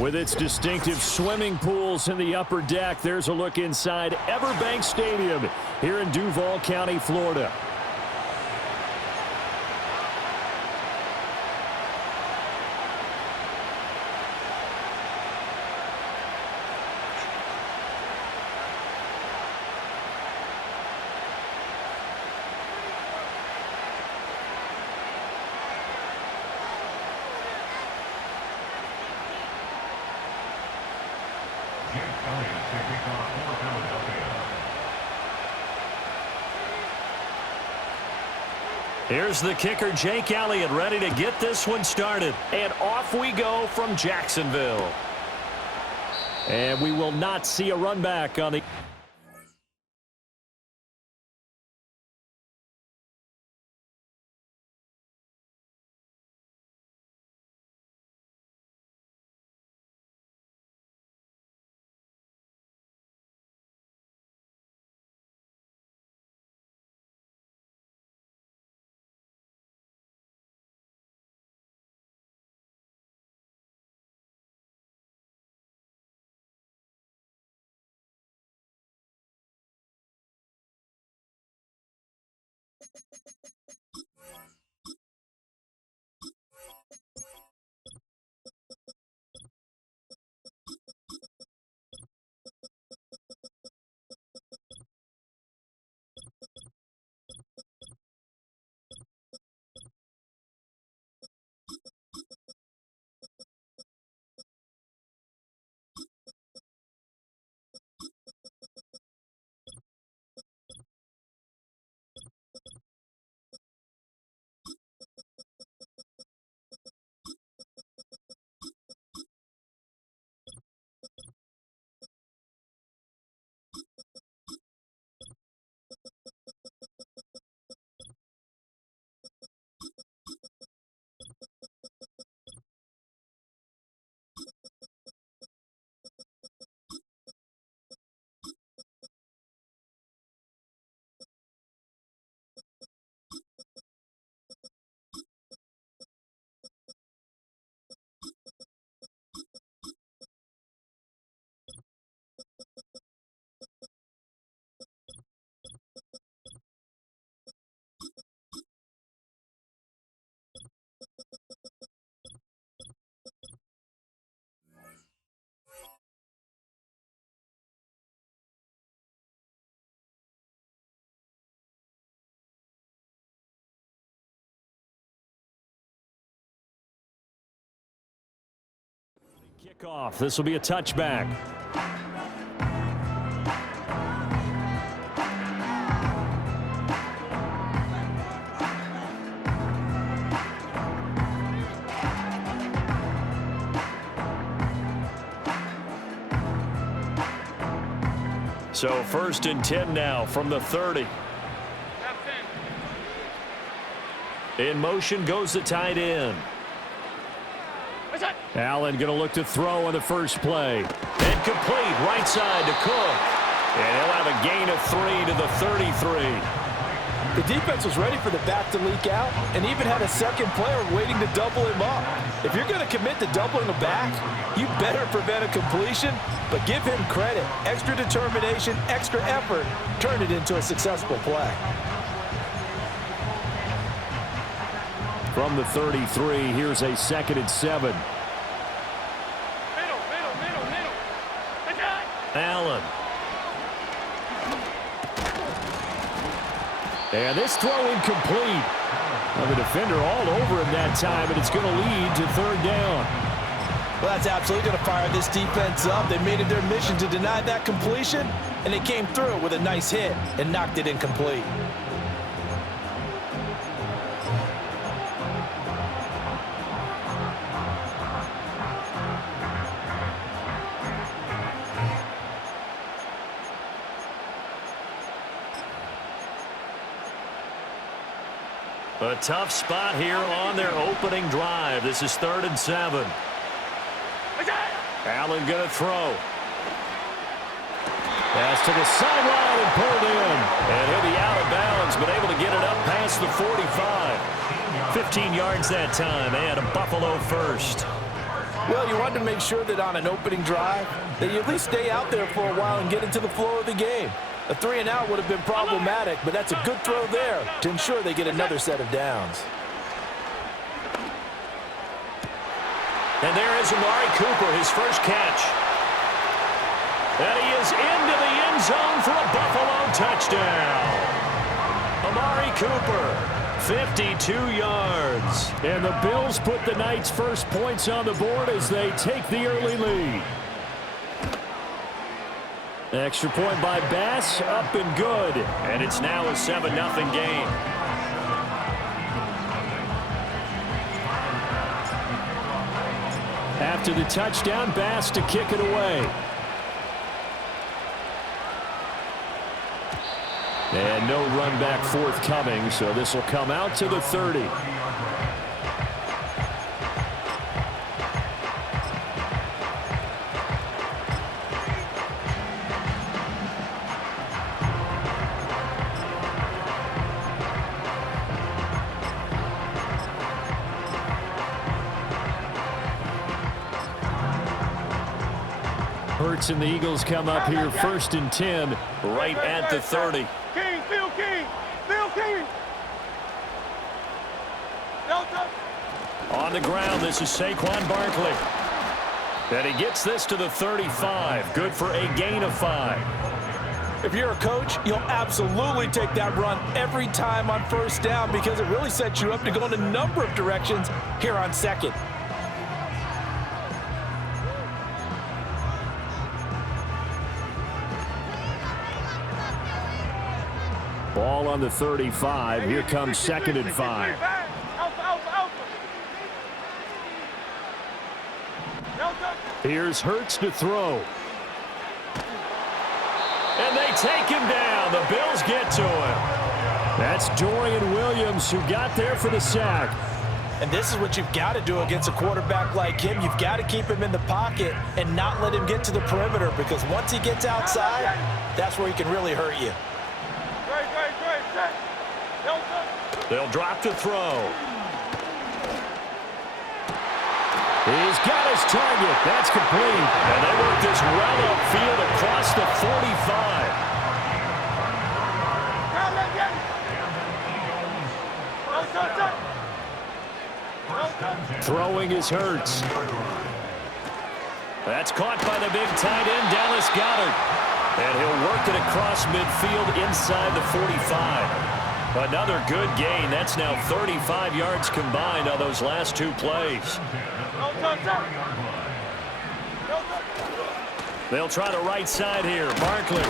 With its distinctive swimming pools in the upper deck, there's a look inside Everbank Stadium here in Duval County, Florida. Here's the kicker, Jake Elliott, ready to get this one started. And off we go from Jacksonville. And we will not see a run back on the... Kickoff. This will be a touchback. So 1st and 10 now from the 30. In motion goes the tight end. Allen going to look to throw on the first play. And complete right side to Cook. And he'll have a gain of 3 to the 33. The defense was ready for the back to leak out and even had a second player waiting to double him up. If you're going to commit to doubling the back, you better prevent a completion, but give him credit. Extra determination, extra effort, turned it into a successful play. From the 33, here's a 2nd and 7. Allen. And this throw incomplete. Well, the defender all over him that time, and it's going to lead to 3rd down. Well, that's absolutely going to fire this defense up. They made it their mission to deny that completion, and they came through with a nice hit and knocked it incomplete. A tough spot here on their opening drive. This is 3rd and 7. Allen going to throw. Pass to the sideline and pulled in. And he'll be out of bounds, but able to get it up past the 45. 15 yards that time, and a Buffalo first. Well, you wanted to make sure that on an opening drive that you at least stay out there for a while and get into the flow of the game. A 3-and-out would have been problematic, but that's a good throw there to ensure they get another set of downs. And there is Amari Cooper, his first catch. And he is into the end zone for a Buffalo touchdown. Amari Cooper, 52 yards. And the Bills put the Knights' first points on the board as they take the early lead. Extra point by Bass, up and good. And it's now a 7-0 game. After the touchdown, Bass to kick it away. And no run back forthcoming, so this will come out to the 30. Hurts and the Eagles come up here 1st and 10, right at the 30. King, Phil King, Phil King. On the ground, this is Saquon Barkley. And he gets this to the 35. Good for a gain of 5. If you're a coach, you'll absolutely take that run every time on 1st down because it really sets you up to go in a number of directions here on 2nd. Ball on the 35. Here comes 2nd and 5. Here's Hurts to throw. And they take him down. The Bills get to him. That's Dorian Williams who got there for the sack. And this is what you've got to do against a quarterback like him. You've got to keep him in the pocket and not let him get to the perimeter because once he gets outside, that's where he can really hurt you. They'll drop to throw. He's got his target. That's complete. And they work this well upfield across the 45. Throwing is Hurts. That's caught by the big tight end, Dallas Goedert. And he'll work it across midfield inside the 45. Another good gain. That's now 35 yards combined on those last 2 plays. They'll try the right side here. Barkley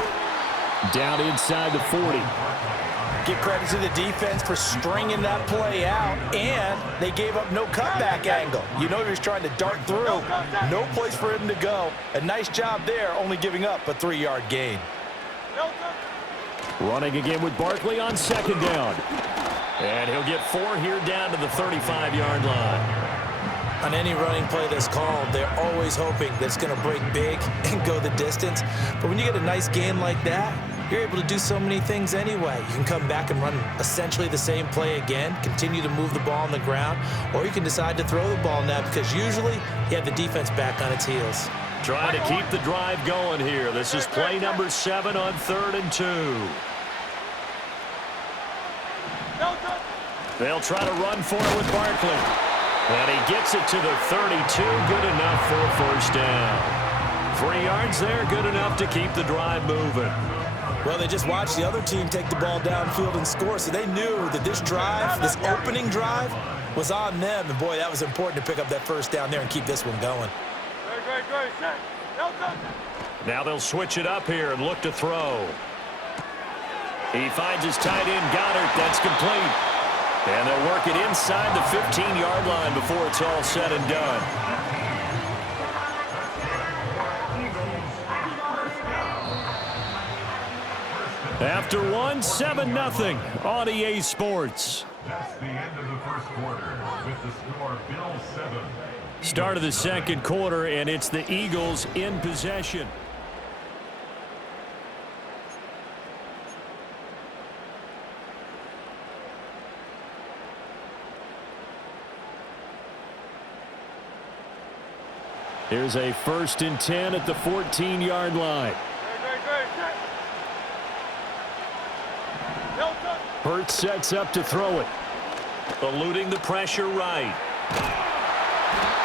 down inside the 40. Give credit to the defense for stringing that play out, and they gave up no cutback angle. You know he was trying to dart through. No place for him to go. A nice job there, only giving up a 3-yard gain. Running again with Barkley on 2nd down. And he'll get 4 here down to the 35-yard line. On any running play that's called, they're always hoping that it's going to break big and go the distance. But when you get a nice gain like that, you're able to do so many things anyway. You can come back and run essentially the same play again, continue to move the ball on the ground, or you can decide to throw the ball now because usually you have the defense back on its heels. Trying to keep the drive going here. This is play number 7 on 3rd and 2. They'll try to run for it with Barkley. And he gets it to the 32. Good enough for a 1st down. 3 yards there. Good enough to keep the drive moving. Well, they just watched the other team take the ball downfield and score, so they knew that this drive, this opening drive, was on them. And, boy, that was important to pick up that 1st down there and keep this one going. Now they'll switch it up here and look to throw. He finds his tight end, Goddard. That's complete. And they'll work it inside the 15-yard line before it's all said and done. After one, 7-0 on EA Sports. That's the end of the first quarter with the score Bill 7. Start of the second quarter, and it's the Eagles in possession. Here's a 1st and 10 at the 14-yard line. Curt sets up to throw it. Eluding the pressure right.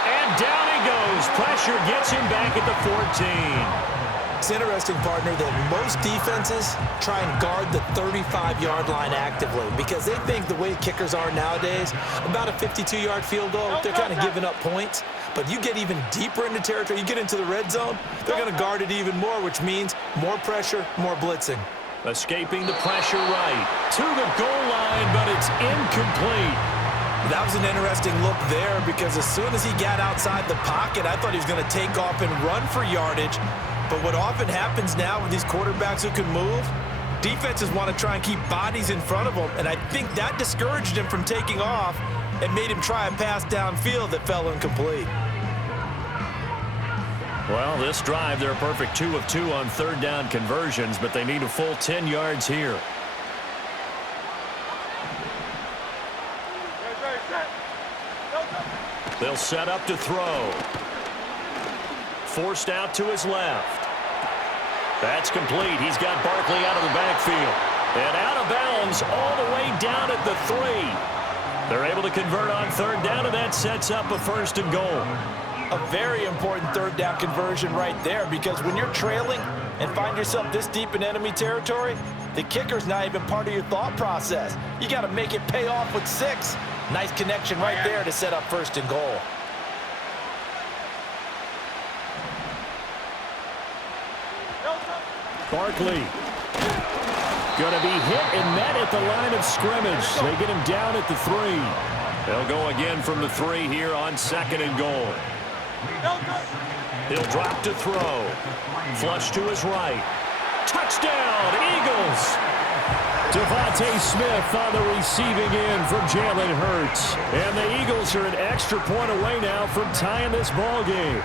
And down he goes. Pressure gets him back at the 14. It's interesting, partner, that most defenses try and guard the 35-yard line actively because they think the way kickers are nowadays, about a 52-yard field goal, they're kind of giving up points. But you get even deeper into territory, you get into the red zone, they're going to guard it even more, which means more pressure, more blitzing. Escaping the pressure right to the goal line, but it's incomplete. That was an interesting look there because as soon as he got outside the pocket, I thought he was going to take off and run for yardage. But what often happens now with these quarterbacks who can move, defenses want to try and keep bodies in front of them, and I think that discouraged him from taking off and made him try a pass downfield that fell incomplete. Well, this drive, they're a perfect 2 of 2 on 3rd down conversions, but they need a full 10 yards here. They'll set up to throw. Forced out to his left. That's complete. He's got Barkley out of the backfield. And out of bounds all the way down at the 3. They're able to convert on 3rd down, and that sets up a 1st and goal. A very important 3rd down conversion right there because when you're trailing and find yourself this deep in enemy territory, the kicker's not even part of your thought process. You got to make it pay off with 6. Nice connection right there to set up 1st and goal. Barkley going to be hit and met at the line of scrimmage. They get him down at the 3. They'll go again from the 3 here on 2nd and goal. He'll drop to throw. Flush to his right. Touchdown, Eagles! Devontae Smith on the receiving end from Jalen Hurts. And the Eagles are an extra point away now from tying this ball game.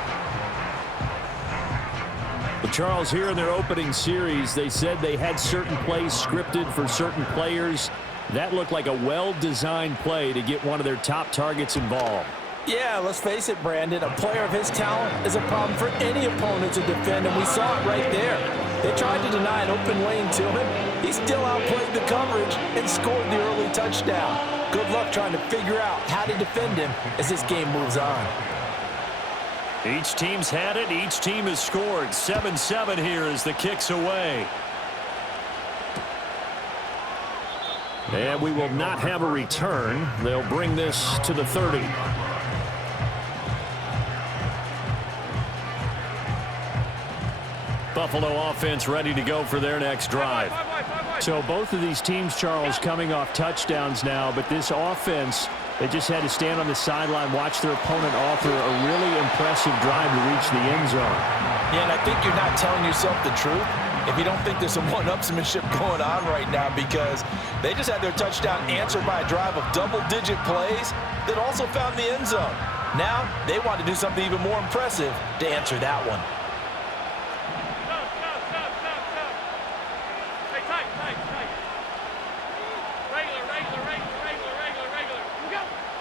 Well, Charles, here in their opening series, they said they had certain plays scripted for certain players. That looked like a well-designed play to get one of their top targets involved. Yeah, let's face it, Brandon. A player of his talent is a problem for any opponent to defend, and we saw it right there. They tried to deny an open lane to him. He still outplayed the coverage and scored the early touchdown. Good luck trying to figure out how to defend him as this game moves on. Each team's had it. Each team has scored. 7-7 here as the kick's away. And we will not have a return. They'll bring this to the 30. Buffalo offense ready to go for their next drive. So both of these teams, Charles, coming off touchdowns now, but this offense, they just had to stand on the sideline, watch their opponent offer a really impressive drive to reach the end zone. Yeah, and I think you're not telling yourself the truth if you don't think there's some one-upsmanship going on right now because they just had their touchdown answered by a drive of double-digit plays that also found the end zone. Now they want to do something even more impressive to answer that one.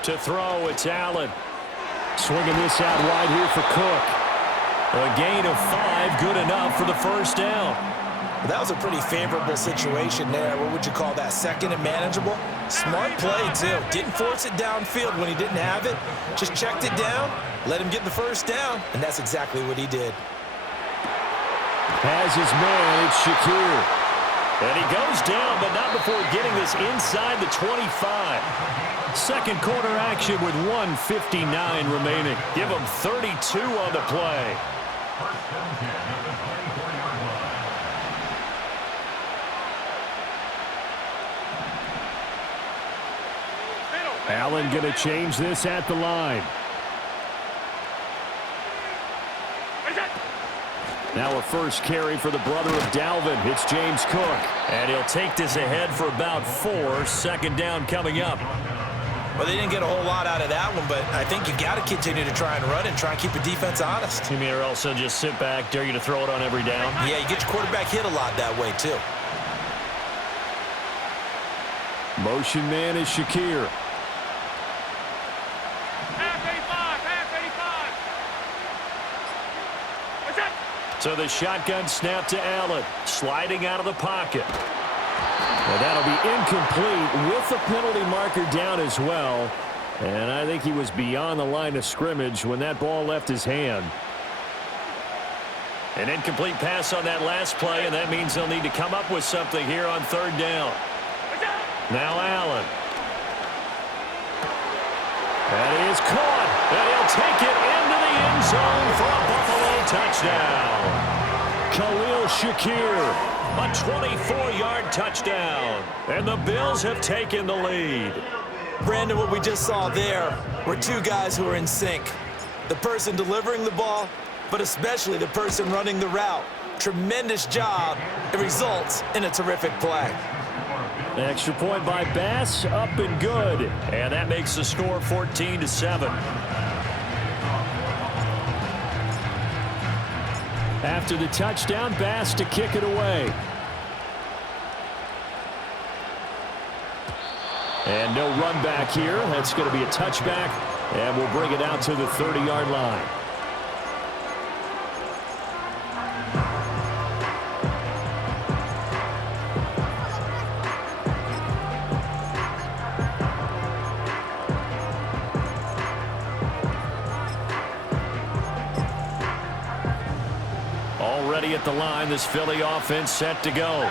To throw, it's Allen. Swinging this out wide here for Cook. A gain of 5, good enough for the 1st down. That was a pretty favorable situation there. What would you call that? 2nd and manageable? Smart play, too. Didn't force it downfield when he didn't have it. Just checked it down, let him get the 1st down, and that's exactly what he did. Has his man, it's Shakir. And he goes down, but not before getting this inside the 25. Second quarter action with 1:59 remaining. Give them 32 on the play. Allen going to change this at the line. Now a first carry for the brother of Dalvin. It's James Cook. And he'll take this ahead for about 4. Second down coming up. Well, they didn't get a whole lot out of that one, but I think you got to continue to try and run and try and keep the defense honest. You mean or also just sit back, dare you to throw it on every down? Yeah, you get your quarterback hit a lot that way, too. Motion man is Shakir. So the shotgun snap to Allen, sliding out of the pocket. Well, that'll be incomplete with the penalty marker down as well. And I think he was beyond the line of scrimmage when that ball left his hand. An incomplete pass on that last play, and that means they'll need to come up with something here on third down. Now Allen. That is caught, and he'll take it into the end zone for a Buffalo touchdown. Khalil Shakir, a 24-yard touchdown, and the Bills have taken the lead. Brandon, what we just saw there were two guys who are in sync. The person delivering the ball, but especially the person running the route. Tremendous job. It results in a terrific play. Extra point by Bass, up and good. And that makes the score 14-7. After the touchdown, Bass to kick it away. And no run back here. That's going to be a touchback, and we'll bring it out to the 30-yard line. Already at the line, this Philly offense set to go.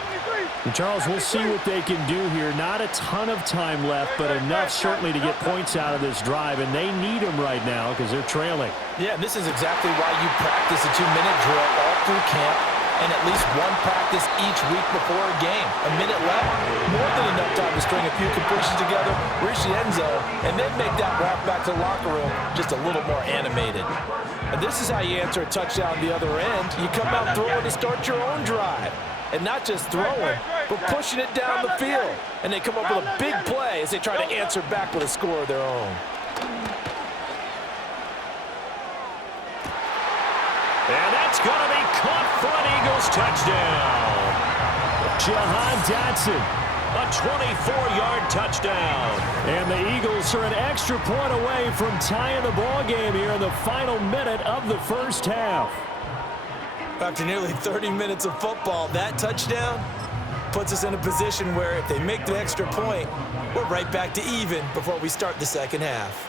And Charles, we'll see what they can do here. Not a ton of time left, but enough certainly to get points out of this drive, and they need them right now because they're trailing. Yeah, this is exactly why you practice a 2-minute drill all through camp and at least one practice each week before a game. A minute left, more than enough time to string a few completions together, reach the end zone, and then make that walk back to the locker room just a little more animated. And this is how you answer a touchdown the other end. You come out throwing to start your own drive. And not just throwing, but pushing it down the field. And they come up with a big play as they try to answer back with a score of their own. And that's going to be caught for an Eagles touchdown. Jahan Dotson, a 24-yard touchdown. And the Eagles are an extra point away from tying the ball game here in the final minute of the first half. After nearly 30 minutes of football, that touchdown puts us in a position where if they make the extra point, we're right back to even before we start the second half.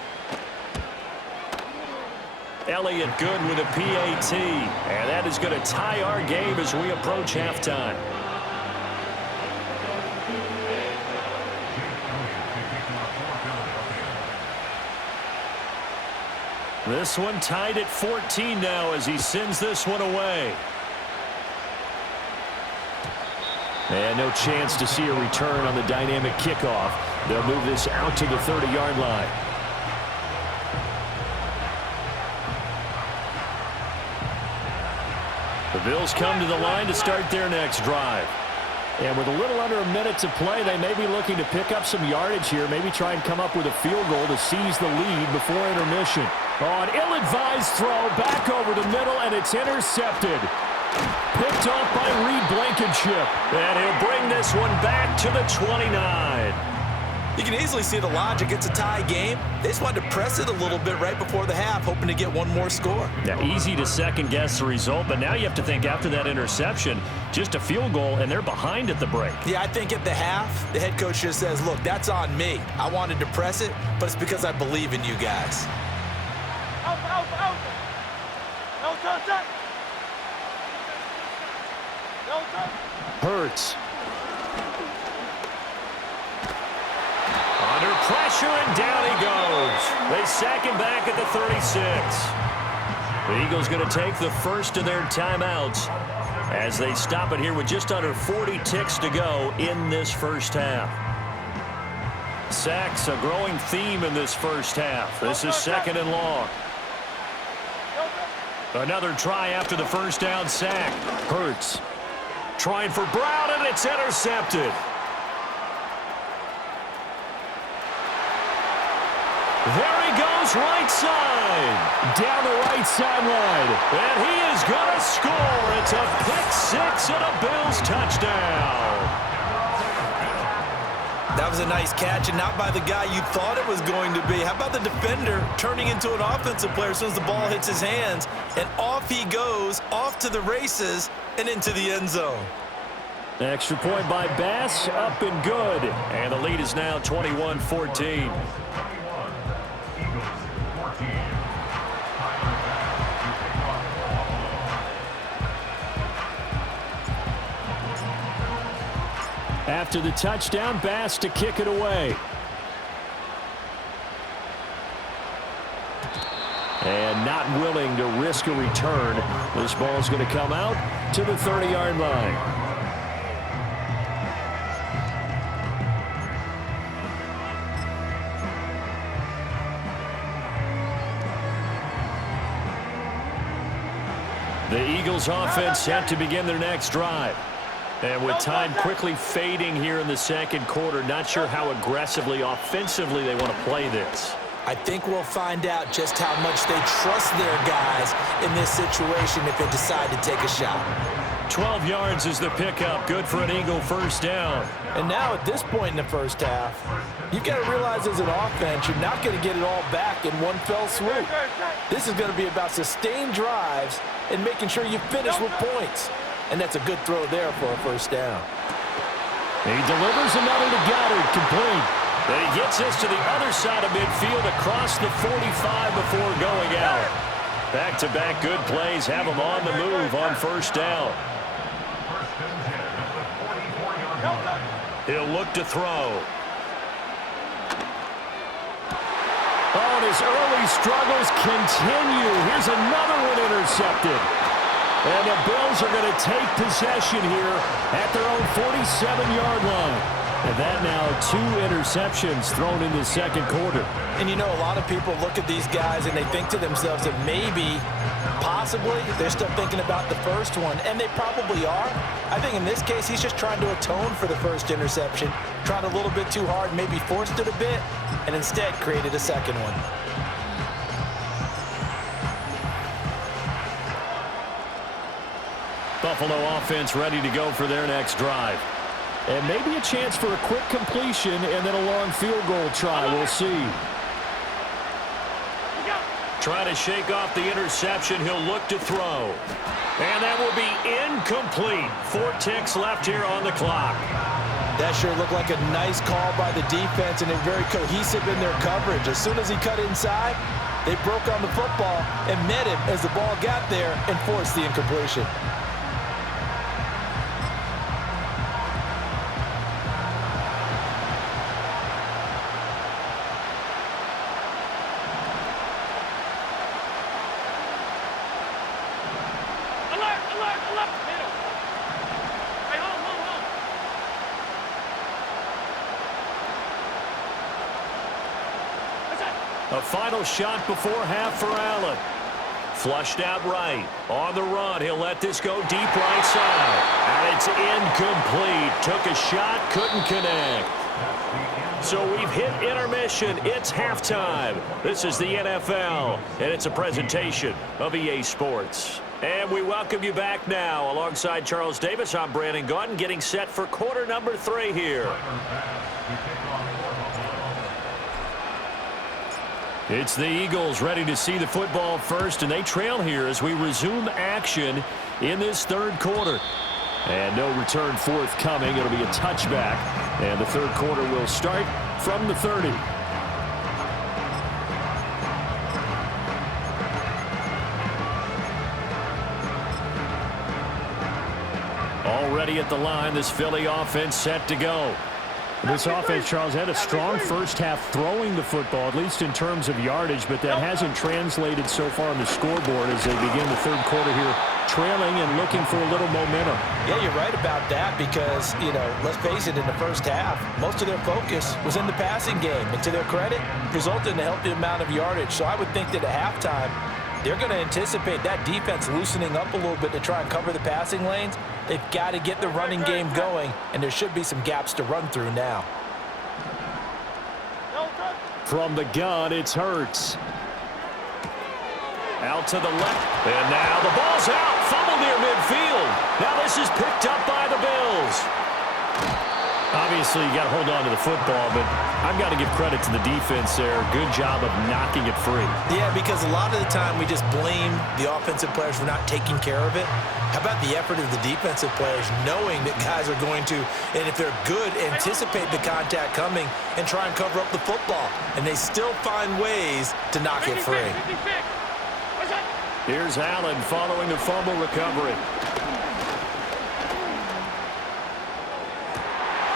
Elliott good with a PAT, and that is going to tie our game as we approach halftime. This one tied at 14 now as he sends this one away. And no chance to see a return on the dynamic kickoff. They'll move this out to the 30-yard line. The Bills come to the line to start their next drive. And with a little under a minute to play, they may be looking to pick up some yardage here, maybe try and come up with a field goal to seize the lead before intermission. Oh, an ill-advised throw back over the middle, and it's intercepted. Picked off by Reed Blankenship. And he'll bring this one back to the 29. You can easily see the logic. It's a tie game. They just wanted to press it a little bit right before the half, hoping to get one more score. Yeah, easy to second-guess the result, but now you have to think after that interception, just a field goal, and they're behind at the break. Yeah, I think at the half, the head coach just says, look, that's on me. I wanted to press it, but it's because I believe in you guys. Out. No touch. Hurts. Under pressure, and down he goes. They sack him back at the 36. The Eagles going to take the first of their timeouts as they stop it here with just under 40 ticks to go in this first half. Sacks a growing theme in this first half. This is second and long. Another try after the first down sack. Hurts trying for Brown, and it's intercepted. There he goes, right side. Down the right sideline. And he is going to score. It's a pick six and a Bills touchdown. That was a nice catch, and not by the guy you thought it was going to be. How about the defender turning into an offensive player as soon as the ball hits his hands? And off he goes, off to the races, and into the end zone. Extra point by Bass, up and good. And the lead is now 21-14. After the touchdown, Bass to kick it away. And not willing to risk a return. This ball is going to come out to the 30-yard line. The Eagles offense set to begin their next drive. And with time quickly fading here in the second quarter, not sure how aggressively, offensively they want to play this. I think we'll find out just how much they trust their guys in this situation if they decide to take a shot. 12 yards is the pickup. Good for an Eagle first down. And now at this point in the first half, you've got to realize as an offense, you're not going to get it all back in one fell swoop. This is going to be about sustained drives and making sure you finish with points. And that's a good throw there for a first down. He delivers another to Goddard, complete. And he gets this to the other side of midfield across the 45 before going out. Back-to-back good plays have him on the move on first down. He'll look to throw. Oh, and his early struggles continue. Here's another one intercepted. And the Bills are going to take possession here at their own 47-yard line. And that now 2 interceptions thrown in the second quarter. And you know, a lot of people look at these guys and they think to themselves that maybe, possibly, they're still thinking about the first one. And they probably are. I think in this case, he's just trying to atone for the first interception. Tried a little bit too hard, maybe forced it a bit, and instead created a second one. Buffalo offense ready to go for their next drive. And maybe a chance for a quick completion and then a long field goal try. We'll see. Trying to shake off the interception. He'll look to throw. And that will be incomplete. 4 ticks left here on the clock. That sure looked like a nice call by the defense, and they're very cohesive in their coverage. As soon as he cut inside, they broke on the football and met him as the ball got there and forced the incompletion. A final shot before half for Allen. Flushed out right. On the run, he'll let this go deep right side. And it's incomplete. Took a shot, couldn't connect. So we've hit intermission. It's halftime. This is the NFL, and it's a presentation of EA Sports. And we welcome you back now. Alongside Charles Davis, I'm Brandon Gaudin, getting set for quarter number 3 here. It's the Eagles ready to see the football first, and they trail here as we resume action in this third quarter. And no return forthcoming. It'll be a touchback, and the third quarter will start from the 30. Already at the line, this Philly offense set to go. This offense, Charles, had a strong first half throwing the football, at least in terms of yardage, but that hasn't translated so far on the scoreboard as they begin the third quarter here, trailing and looking for a little momentum. Yeah, you're right about that because, you know, let's face it, in the first half, most of their focus was in the passing game. And to their credit, resulted in a healthy amount of yardage. So I would think that at halftime, They're going to anticipate that defense loosening up a little bit to try and cover the passing lanes. They've got to get the running game going, and there should be some gaps to run through now. From the gun, it's Hurts. Out to the left. And now the ball's out. Fumble near midfield. Now this is picked up by the Bills. Obviously, you got to hold on to the football, but I've got to give credit to the defense there. Good job of knocking it free. Yeah, because a lot of the time we just blame the offensive players for not taking care of it. How about the effort of the defensive players knowing that guys are going to, and if they're good, anticipate the contact coming and try and cover up the football. And they still find ways to knock it free. Here's Allen following the fumble recovery.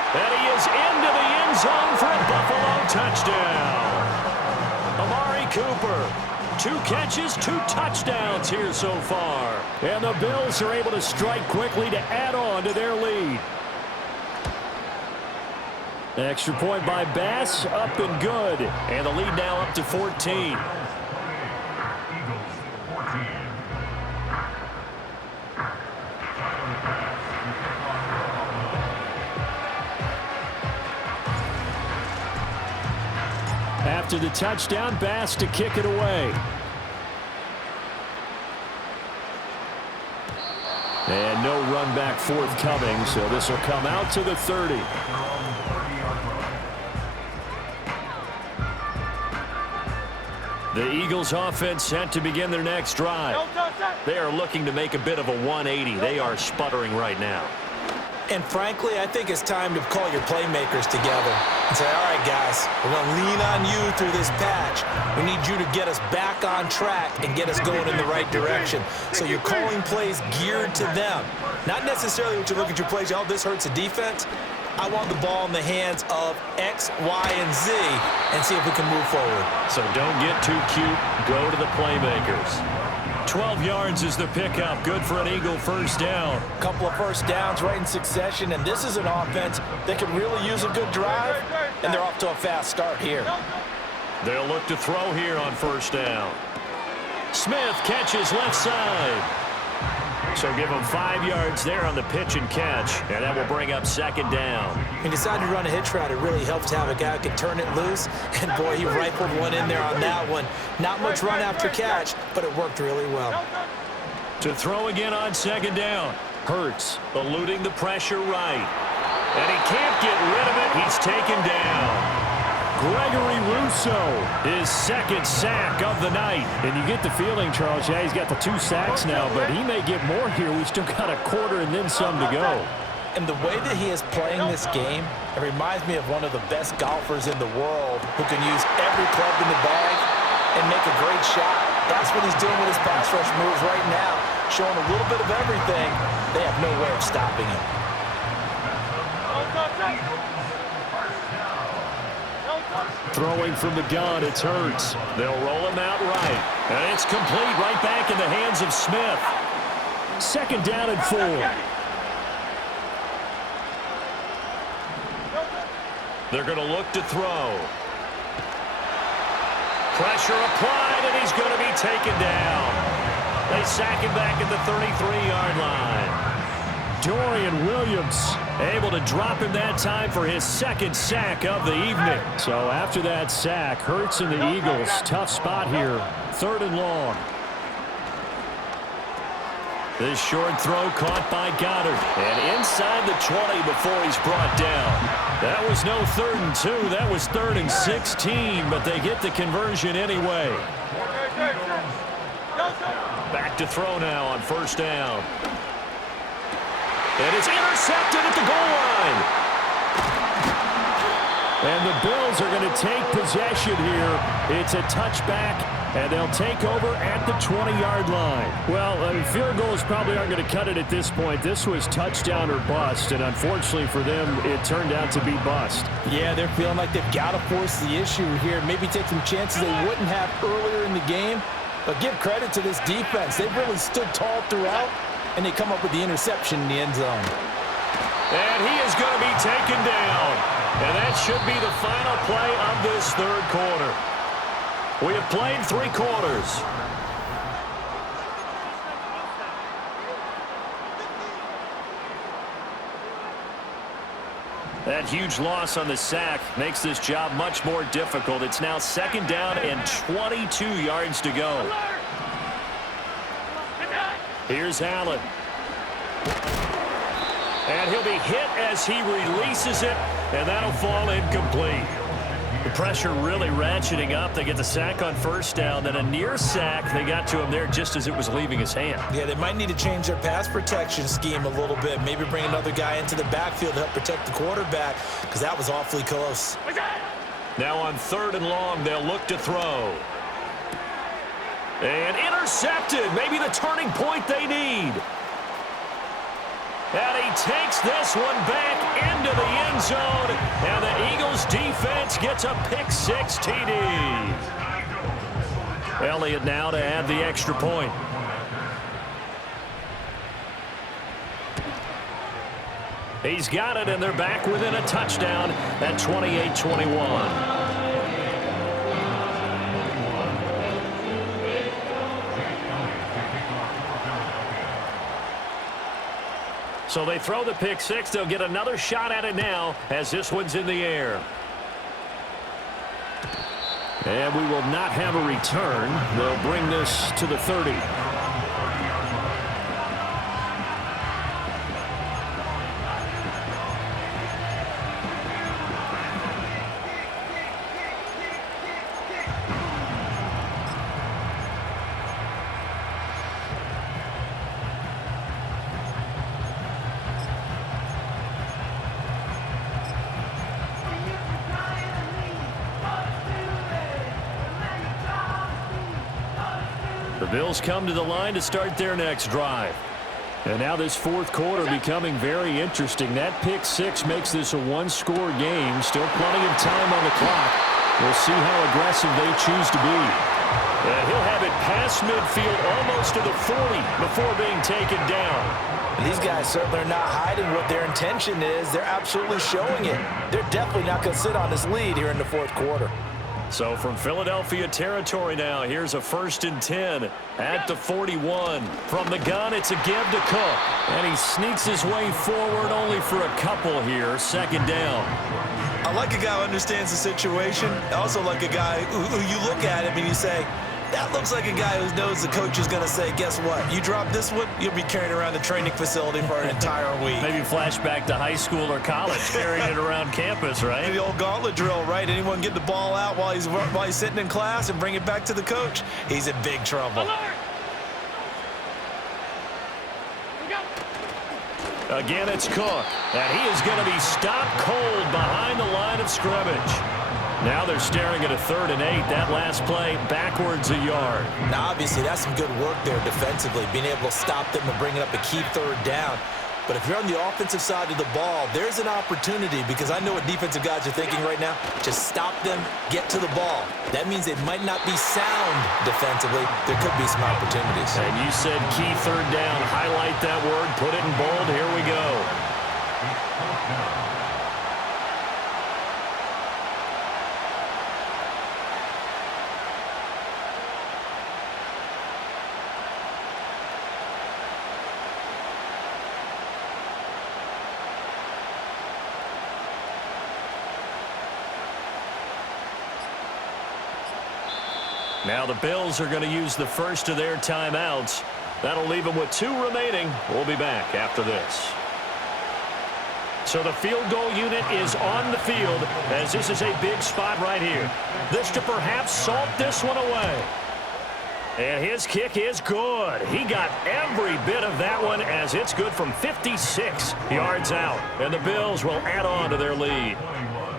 And he is into the end zone for a Buffalo touchdown. Amari Cooper, 2 catches, 2 touchdowns here so far. And the Bills are able to strike quickly to add on to their lead. Extra point by Bass, up and good. And the lead now up to 14. After the touchdown, Bass to kick it away. And no run back forthcoming, so this will come out to the 30. The Eagles offense set to begin their next drive. They are looking to make a bit of a 180. They are sputtering right now. And frankly, I think it's time to call your playmakers together and say, all right, guys, we're going to lean on you through this patch. We need you to get us back on track and get us going in the right direction. So you're calling plays geared to them. Not necessarily when you look at your plays, oh, this hurts the defense. I want the ball in the hands of X, Y, and Z and see if we can move forward. So don't get too cute. Go to the playmakers. 12 yards is the pickup. Good for an Eagle first down. Couple of first downs right in succession, and this is an offense that could really use a good drive, and they're off to a fast start here. They'll look to throw here on first down. Smith catches left side. So give him 5 yards there on the pitch and catch, and that will bring up second down. He decided to run a hitch route. It really helps to have a guy who can turn it loose, and boy, he rifled one in there on that one. Not much run after catch, but it worked really well. To throw again on second down. Hurts eluding the pressure right. And he can't get rid of it. He's taken down. Gregory Rousseau, his second sack of the night. And you get the feeling, Charles, yeah, he's got the 2 sacks now, but he may get more here. We've still got a quarter and then some to go. And the way that he is playing this game, it reminds me of one of the best golfers in the world who can use every club in the bag and make a great shot. That's what he's doing with his pass rush moves right now, showing a little bit of everything. They have no way of stopping him. Throwing from the gun, it's Hurts. They'll roll him out right. And it's complete right back in the hands of Smith. Second down and 4. They're going to look to throw. Pressure applied, and he's going to be taken down. They sack him back at the 33-yard line. Dorian Williams able to drop him that time for his second sack of the evening. So after that sack, Hurts and the Eagles, tough spot here. 3rd and long. This short throw caught by Goddard. And inside the 20 before he's brought down. That was no 3rd and 2. That was 3rd and 16, but they get the conversion anyway. Back to throw now on first down. And it's intercepted at the goal line. And the Bills are going to take possession here. It's a touchback, and they'll take over at the 20-yard line. Well, field goals probably aren't going to cut it at this point. This was touchdown or bust, and unfortunately for them, it turned out to be bust. Yeah, they're feeling like they've got to force the issue here. Maybe take some chances they wouldn't have earlier in the game. But give credit to this defense. They've really stood tall throughout, and they come up with the interception in the end zone. And he is going to be taken down. And that should be the final play of this 3rd quarter. We have played 3 quarters. That huge loss on the sack makes this job much more difficult. It's now 2nd down and 22 yards to go. Here's Allen. And he'll be hit as he releases it, and that'll fall incomplete. The pressure really ratcheting up. They get the sack on 1st down, then a near sack. They got to him there just as it was leaving his hand. Yeah, they might need to change their pass protection scheme a little bit. Maybe bring another guy into the backfield to help protect the quarterback, because that was awfully close. Now on 3rd and long, they'll look to throw. And intercepted. Maybe the turning point they need. And he takes this one back into the end zone. And the Eagles defense gets a pick-6 TD. Elliott now to add the extra point. He's got it, and they're back within a touchdown at 28-21. So they throw the pick-6. They'll get another shot at it now as this one's in the air. And we will not have a return. They'll bring this to the 30. The Bills come to the line to start their next drive. And now this 4th quarter becoming very interesting. That pick-6 makes this a one-score game. Still plenty of time on the clock. We'll see how aggressive they choose to be. And he'll have it past midfield almost to the 40 before being taken down. And these guys certainly are not hiding what their intention is. They're absolutely showing it. They're definitely not going to sit on this lead here in the 4th quarter. So from Philadelphia territory now, here's a 1st and 10 at the 41. From the gun, it's a give to Cook. And he sneaks his way forward only for a couple here. 2nd down. I like a guy who understands the situation. I also like a guy who you look at him and you say, that looks like a guy who knows the coach is going to say, guess what? You drop this one, you'll be carrying around the training facility for an entire week. Maybe flashback to high school or college, carrying it around campus, right? The old gauntlet drill, right? Anyone get the ball out while he's sitting in class and bring it back to the coach? He's in big trouble. Again, it's Cook, and he is going to be stopped cold behind the line of scrimmage. Now they're staring at a 3rd and 8. That last play backwards a yard. Now, obviously, that's some good work there defensively, being able to stop them and bring it up a key 3rd down. But if you're on the offensive side of the ball, there's an opportunity, because I know what defensive guys are thinking right now. Just stop them, get to the ball. That means they might not be sound defensively. There could be some opportunities. And you said key 3rd down. Highlight that word. Put it in bold. Here we go. Now the Bills are going to use the first of their timeouts. That'll leave them with 2 remaining. We'll be back after this. So the field goal unit is on the field as this is a big spot right here. This to perhaps salt this one away. And his kick is good. He got every bit of that one as it's good from 56 yards out. And the Bills will add on to their lead.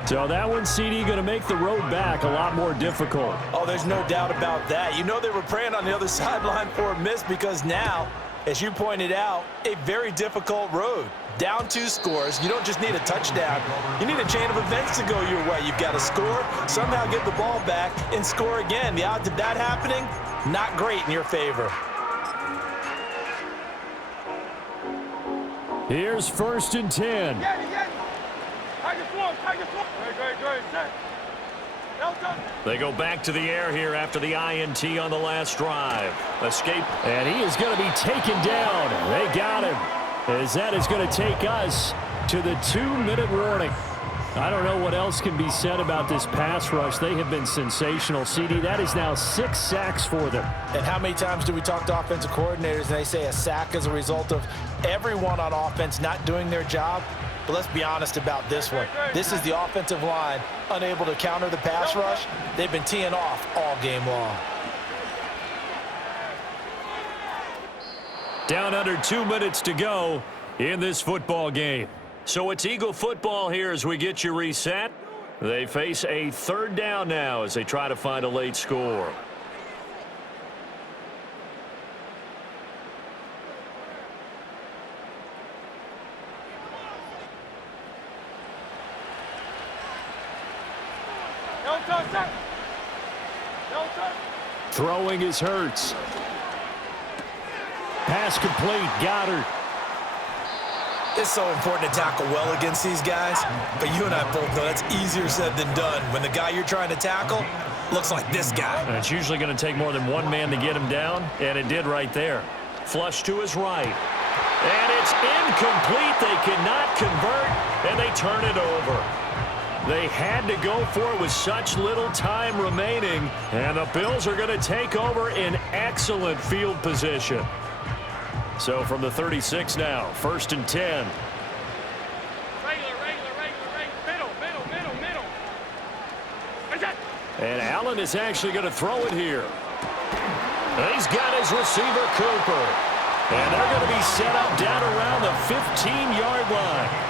So that one, CD, going to make the road back a lot more difficult. Oh, there's no doubt about that. You know they were praying on the other sideline for a miss, because now, as you pointed out, a very difficult road. Down 2 scores. You don't just need a touchdown. You need a chain of events to go your way. You've got to score, somehow get the ball back, and score again. The odds of that happening, not great in your favor. Here's 1st and 10. They go back to the air here after the INT on the last drive. Escape. And he is going to be taken down. They got him. As that is going to take us to the 2-minute warning. I don't know what else can be said about this pass rush. They have been sensational, CD. That is now 6 sacks for them. And how many times do we talk to offensive coordinators and they say a sack is a result of everyone on offense not doing their job? But let's be honest about this one. This is the offensive line unable to counter the pass rush. They've been teeing off all game long. Down under 2 minutes to go in this football game. So it's Eagle football here as we get you reset. They face a third down now as they try to find a late score. Throwing is Hurts. Pass complete. Goddard. It's so important to tackle well against these guys, but you and I both know that's easier said than done when the guy you're trying to tackle looks like this guy. And it's usually going to take more than one man to get him down, and it did right there. Flush to his right. And it's incomplete. They cannot convert, and they turn it over. They had to go for it with such little time remaining, and the Bills are going to take over in excellent field position. So from the 36 now, 1st and 10. Middle. And Allen is actually going to throw it here. He's got his receiver, Cooper. And they're going to be set up down around the 15-yard line.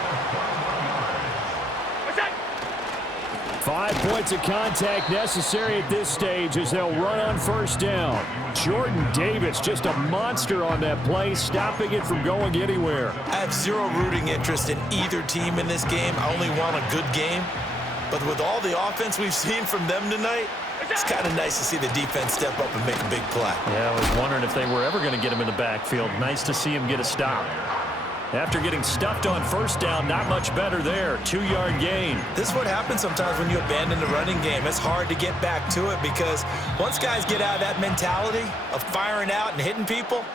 5 points of contact necessary at this stage as they'll run on 1st down. Jordan Davis, just a monster on that play, stopping it from going anywhere. I have zero rooting interest in either team in this game. I only want a good game. But with all the offense we've seen from them tonight, it's kind of nice to see the defense step up and make a big play. Yeah, I was wondering if they were ever going to get him in the backfield. Nice to see him get a stop. After getting stuffed on 1st down, not much better there. 2-yard gain. This is what happens sometimes when you abandon the running game. It's hard to get back to it because once guys get out of that mentality of firing out and hitting people,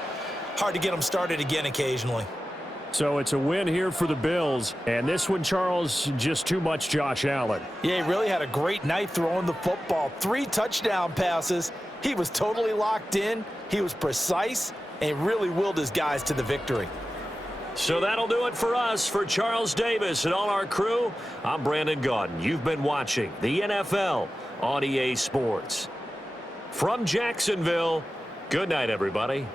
hard to get them started again occasionally. So it's a win here for the Bills. And this one, Charles, just too much Josh Allen. Yeah, he really had a great night throwing the football. 3 touchdown passes. He was totally locked in. He was precise and really willed his guys to the victory. So that'll do it for us. For Charles Davis and all our crew, I'm Brandon Gaudin. You've been watching the NFL on EA Sports. From Jacksonville, good night, everybody.